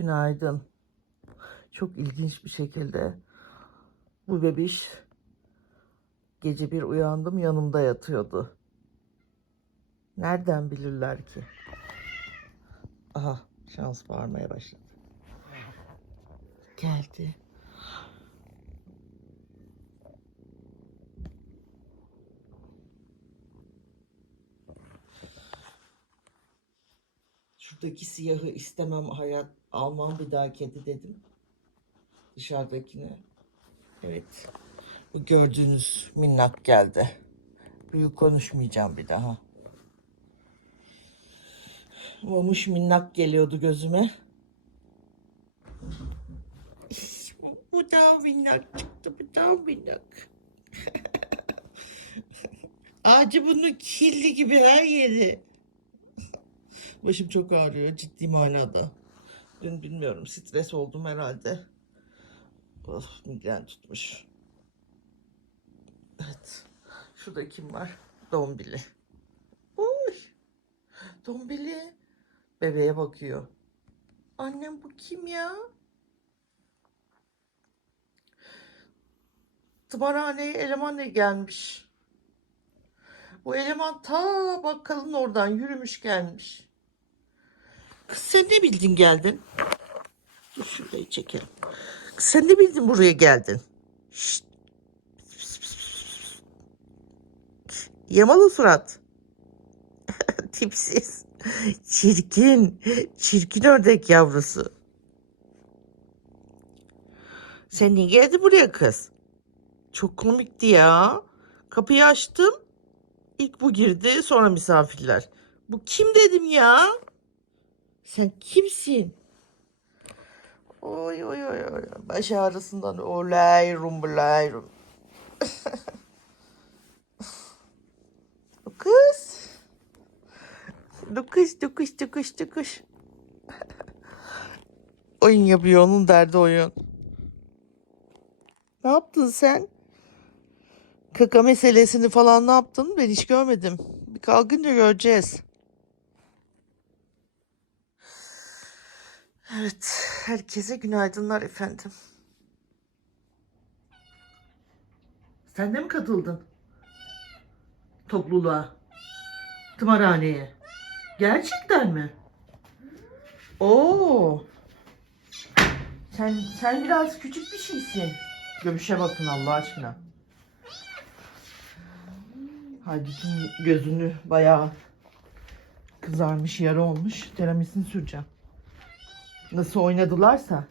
Günaydın. Çok ilginç bir şekilde bu bebiş gece bir uyandım yanımda yatıyordu. Nereden bilirler ki? Aha şans bağırmaya başladı. Geldi. Şuradaki siyahı istemem hayat almam bir daha kedi dedim. Dışarıdakine. Evet. Bu gördüğünüz minnak geldi. Büyük konuşmayacağım bir daha. Mamuş minnak geliyordu gözüme. Bu daha minnak çıktı. Bu daha minnak. Ağacı bunu kirli gibi her yeri. Başım çok ağrıyor ciddi manada. Dün bilmiyorum stres oldum herhalde. Of migren tutmuş. Evet. Şurada kim var? Dombili. Uy. Dombili. Bebeğe bakıyor. Annem bu kim ya? Tımarhaneye eleman ne gelmiş? Bu eleman ta bakkalın oradan yürümüş gelmiş. Kız sen ne bildin geldin? Dur şurayı çekelim. Kız sen ne bildin buraya geldin? Şşt. Yamalı surat. Tipsiz. Çirkin. Çirkin ördek yavrusu. Sen niye geldin buraya kız? Çok komikti ya. Kapıyı açtım. İlk bu girdi sonra misafirler. Bu kim dedim ya? Sen kimsin? Oy oy oy oy. Baş ağrısından olay rumbulay rum. Kız. Dukuş dukuş dukuş dukuş. oyun yapıyor onun derdi oyun. Ne yaptın sen? Kaka meselesini falan ne yaptın? Ben hiç görmedim. Bir kalkınca göreceğiz. Evet, herkese günaydınlar efendim. Sen de mi katıldın? Topluluğa. Tımarhaneye. Gerçekten mi? Oo. Sen sen biraz küçük bir şeysin. Göbüşe bakın Allah aşkına. Halbuki gözünü bayağı kızarmış, yara olmuş. Teramisini süreceğim. Nasıl oynadılarsa.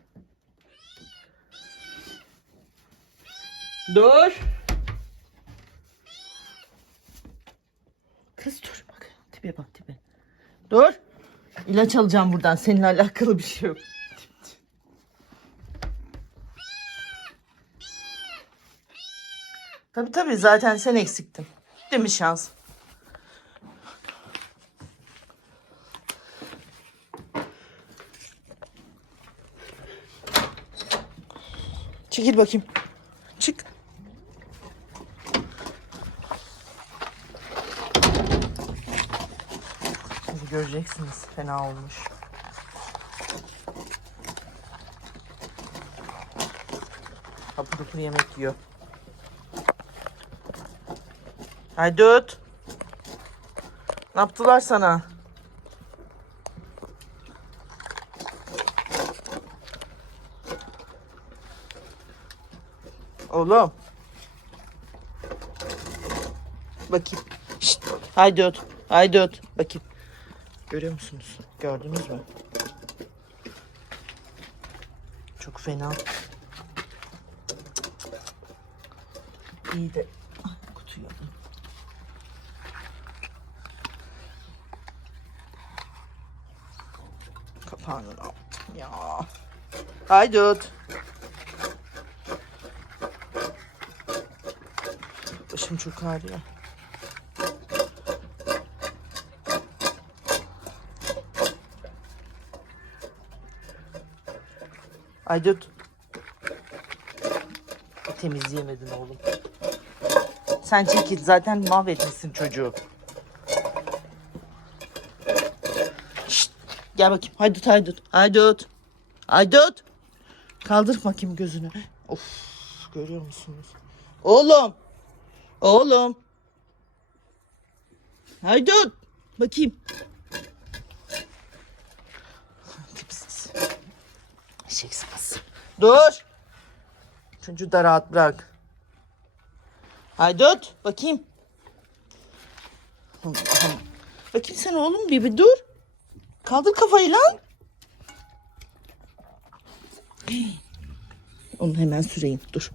Dur. Kız dur bak. Tipe bak tipe. Dur. İlaç alacağım buradan. Seninle alakalı bir şey yok. Tabii tabii zaten sen eksiktin. Değil mi şans? Çekil bakayım. Çık. Şimdi göreceksiniz fena olmuş. Hapur hapur yemek yiyor. Haydut. Ne yaptılar sana? Oğlum. Bakayım. Şşt. Haydut. Haydut. Bakayım. Görüyor musunuz? Gördünüz mü? Çok fena. İyi de Ay, kutuyu alayım. Kapağını attım ya. Haydut. Başım çok ağrıyor. Haydut. Temizleyemedin oğlum. Sen çekil zaten mahvetmişsin çocuğu. Şşt, gel bakayım. Haydut haydut. Haydut. Haydut. Kaldır bakayım gözünü. Of görüyor musunuz? Oğlum. Oğlum. Haydut. Bakayım. Tipsiz. Eşek sıpası. Dur. Çocuğu da rahat bırak. Haydut. Bakayım. Bakayım sen oğlum bir, bir dur. Kaldır kafayı lan. Onu hemen süreyim. Dur.